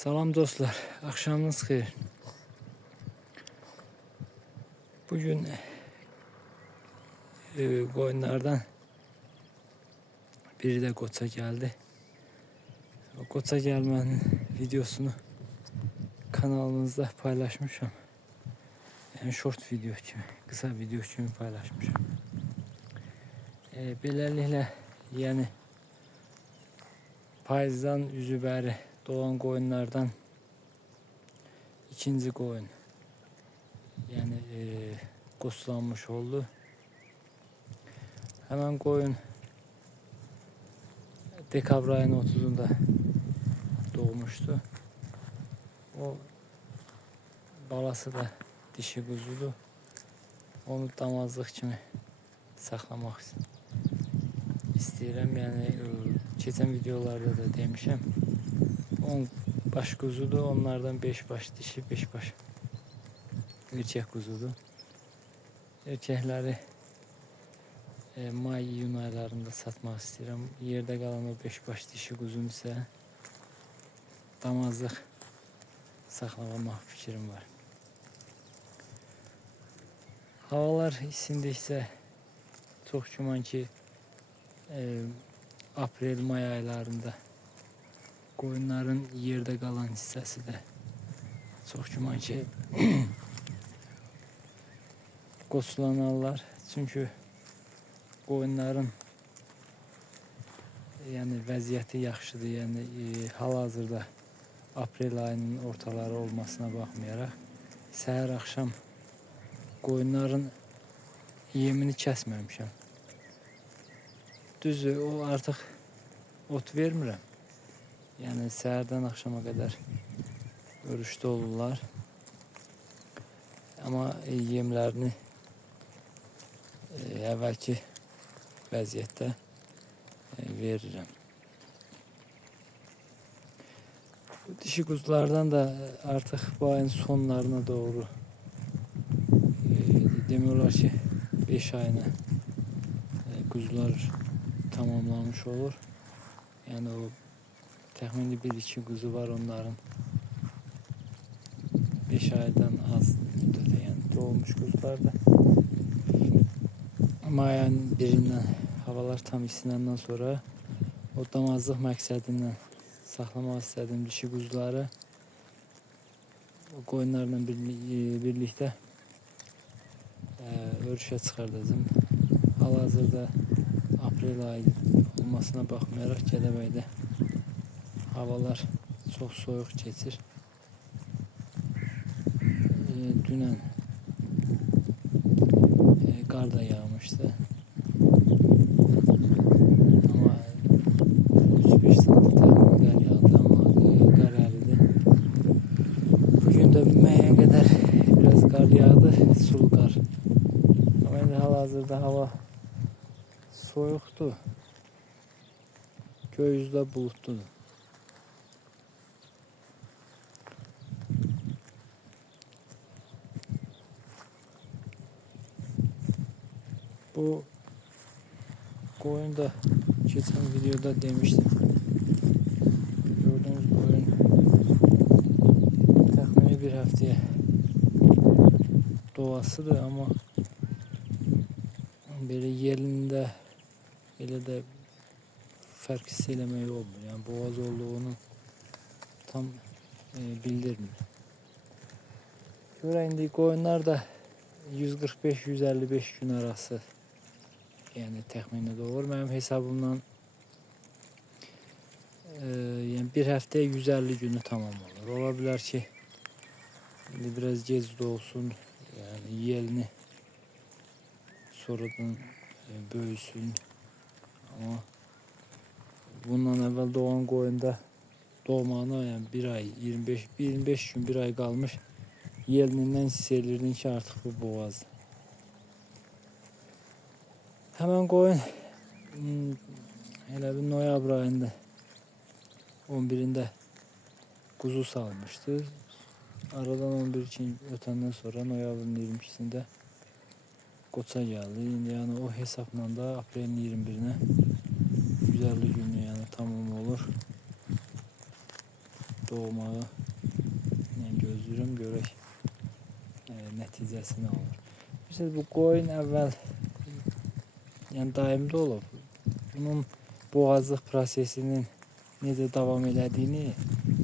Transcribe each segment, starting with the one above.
Salam dostlar, akşamınız xeyir. Bugün koyunlardan biri de Qoça geldi. O Qoça gelmenin videosunu kanalımızda paylaşmışım. Yani short video kimi, kısa video kimi paylaşmışım. Beləliklə, yəni payızdan üzü bəri doğan koyunlardan ikinci koyun. Yani qoslanmış oldu. Hemen koyun dekabr ayının 30'unda doğmuştu. O balası da dişi kuzudu. Onu damazlıq kimi saxlamaq istəyirəm. Yəni keçən videolarda da demişəm. 10 baş kuzudur. Onlardan 5 baş dişi, 5 baş erkek kuzudur. Erkekləri may-iyun aylarında satmaq istəyirəm. Yerdə qalan o 5 baş dişi quzun isə damazlıq saxlamaq fikrim var. Havalar isindikcə çox güman ki aprel-may aylarında koyunların yerdə qalan hissəsi də çox güman ki qoslanarlar. Çünki koyunların yəni vəziyyəti yaxşıdır. Yəni hal-hazırda aprel ayının ortaları olmasına baxmayaraq səhər axşam koyunların yemini kəsməmişəm. Düzdür, o artıq ot vermirəm. Yəni səhərdən axşama qədər örüşdə olurlar. Amma yemlərini əvvəlki vəziyyətdə verirəm. Bu dişi kuzulardan da artıq bu ayın sonlarına doğru demək olar ki 5 ayını kuzular tamamlamış olur. Yani o təxmini 1-2 kuzu var onların 5 aydan az müddətə, yəni doğmuş kuzularda. Ama ayın birindən havalar tam isinəndən sonra o damazlıq məqsədindən saxlamaq istədiyim dişi kuzuları o koyunlarla birlikdə örüşə çıxardacağım. Hal-hazırda aprel ayı olmasına baxmayaraq Gədəbəydə havalar çox soyuq keçir. Dünən qar da yağmışdı. Ama 3-5 santim qar yağdı ama qar əridi. Bugün də müəyyən qədər biraz qar yağdı, sulu qar. Ama indi hal-hazırda hava soyuqdur. Göy üzdə buludludur. Bu koyun da geçen videoda demiştim. Gördüğünüz koyun təxmini bir haftaya doğasıdır ama böyle yerinde elə də fərq hiss eləmək olmur. Yani boğaz olduğunu tam bildirmir. Görə indi koyunlar da 145-155 gün arası yani təxmini doğur. Mənim hesabımdan yani bir həftəyə 150 günü tamam olur. Ola bilər ki biraz gec doğsun, yani yelini sonradan böyüsün. Ama bundan əvvəl doğan koyunda doğmağına yani bir ay 25 gün bir ay kalmış. Yelinindən hiss edirdin ki artık bu boğazdır. Hemen koyun elə bir noyabr ayında 11'inde kuzu salmıştı. Aradan 11 gün ötəndən sonra noyabrın 22'sinde Qoça geldi. Yani o hesapla da aprelin 21'ine 150 günü yani tamam olur. doğmağı gözləyirəm, görək nəticəsi nə olur. Bilirsiniz, bu qoyun əvvəl yəni daimli olub. Bunun boğazlıq prosesinin necə davam elədiyini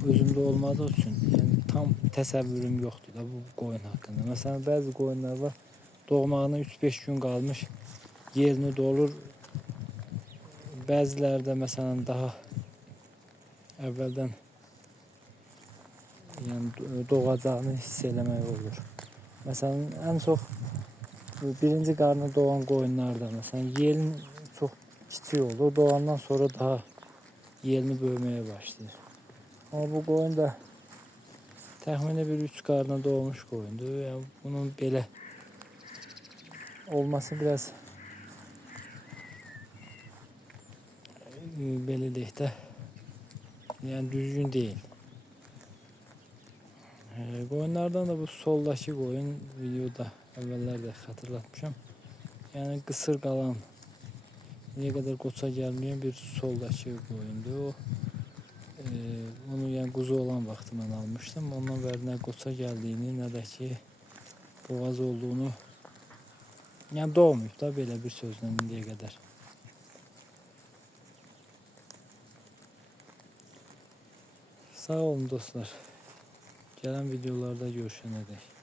özümdə olmadığı üçün yəni tam təsəvvürüm yoxdur da bu qoyun haqqında. Məsələn, bəzi qoyunlar var, doğmağına 3-5 gün qalmış yerini dolur. Bəziləri də məsələn daha əvvəldən yəni doğacağını hiss eləmək olur. Məsələn, ən çox birinci qarnı doğan qoyunlarda məsələn yelin çox kiçik olur. Doğandan sonra daha yelini böyüməyə başlayır. Amma bu qoyun da təxminən bir 3 qarnı doğmuş qoyundur. Yəni bunun belə olması biraz belə deyək də yəni düzgün deyil. Qoyunlardan da bu soldakı qoyun videoda əvvəllər də xatırlatmışam. Yəni qısır qalan, nə qədər qoça gəlməyən bir soldakı qoyundur. O onu yəni quzu olan vaxtı mən almışdım. Ondan bəri nə qoça gəldiyini, nə də ki boğaz olduğunu yəni doğmayıb da belə bir sözlə indiyə qədər. Sağ olun dostlar. Gələn videolarda görüşənədək.